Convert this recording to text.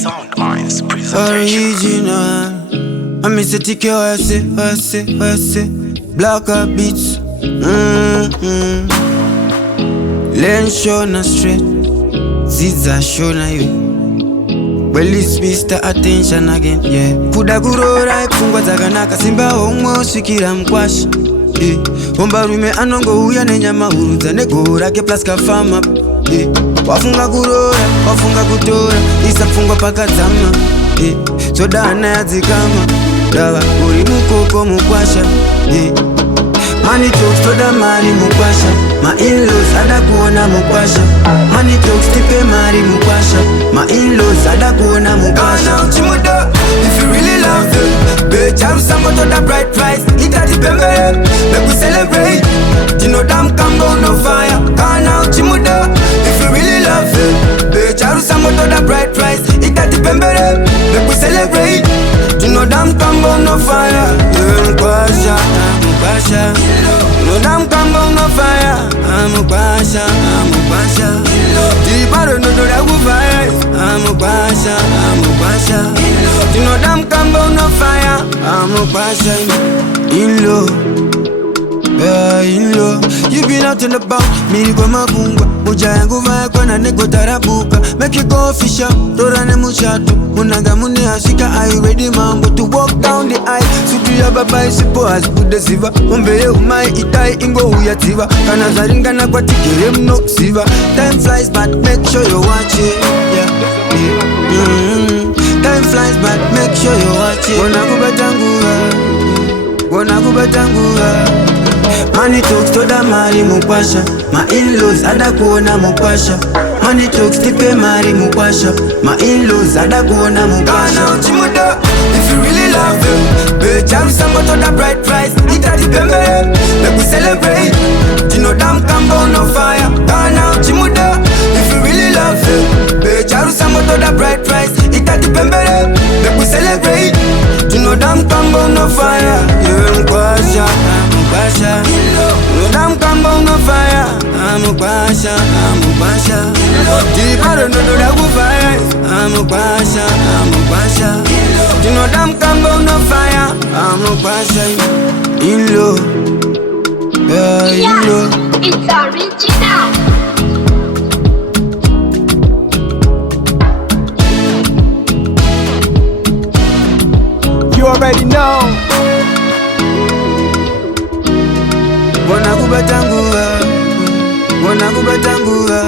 Soundminds presentation. Original. I miss a ticket, I say. Black beats. Lane show na straight. Ziza show na you. Well, it's Mr. Attention again, yeah. Kuda kurora ifungwa zakanaka simba omwe shikira mkwasha. Omba rume anongo uya nenyama urudza negora ke plus kafama. Wafunga kurora, wafunga kutora, isafungwa pakadzama. Sodana yadzikama, dava uri mukoko mukwasha. Money talks to the mari mukwasha. My in-laws ada kuona mukwasha. Money talks tipe mari mukwasha. My in-laws ada kuona mukwasha. Chimudo, if you really love them, bitch, I'm someone to the bright price. Ita di pembele, make we celebrate. You know damn combo no fire. Kana chimudo, if you really love them, bitch, I'm someone to the bright price. Ita di pembele, make we celebrate. You know damn combo no fire. Mukwasha, mukwasha. No damn combo no fire. I'm a pasha. Deeper no do that good vibes. I'm a pasha. You know damn combo no fire. I'm a pasha. In low, yeah, in low. You been out in the bout, me go mabunga. Muja yangu vaya kwa na nego tarabuka. Make you go official, torane muchato. Munaga mune ashika, are you ready mambo to walk down the aisle? Sutu ya baba isipo asikude siva. Umbeye umai itai ingo uyativa. Kana zaringa na kwa tikere mno siva. Time flies but make sure you watch it, yeah. Time flies but make sure you watch it. Wana kubatangura. Money talks to the mari mukwasha. My in-laws ada kuona mukwasha. Money talks tipe mari mukwasha. My in-laws ada kuona mukwasha. Kana chimudo, if you really love them, bitch, I'm someone to the bright price. Ita di pembele, make we celebrate. You know damn combo no fire. Kana chimudo, if you really love them, bitch, I'm someone to the bright price. Ita di pembele, make we celebrate. You know damn combo no fire. Yeah, mukwasha. No damn combo no fire. I'm a pasha. Deeper no do that good vibes. I'm a pasha. You know damn combo no fire. I'm a pasha. In low, yeah, in low. It's original. You already know. Wana kubatangura.